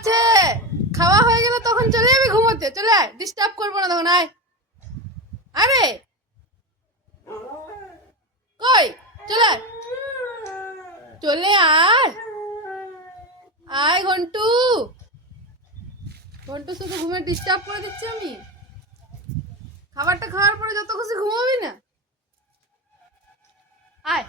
আছে, খাওয়া হয়ে গেলে তখন চলে যাবি ঘুমোতে। চলে আয়, ডিস্টার্ব করবো না তখন। আয় আরে কই, চলে আয়, চলে আয়, আয় ঘন্টু। ঘন্টু শুধু ঘুমে ডিস্টার্ব করে দিচ্ছি আমি। খাবারটা খাওয়ার পরে যত খুশি ঘুমাবি না। আয়।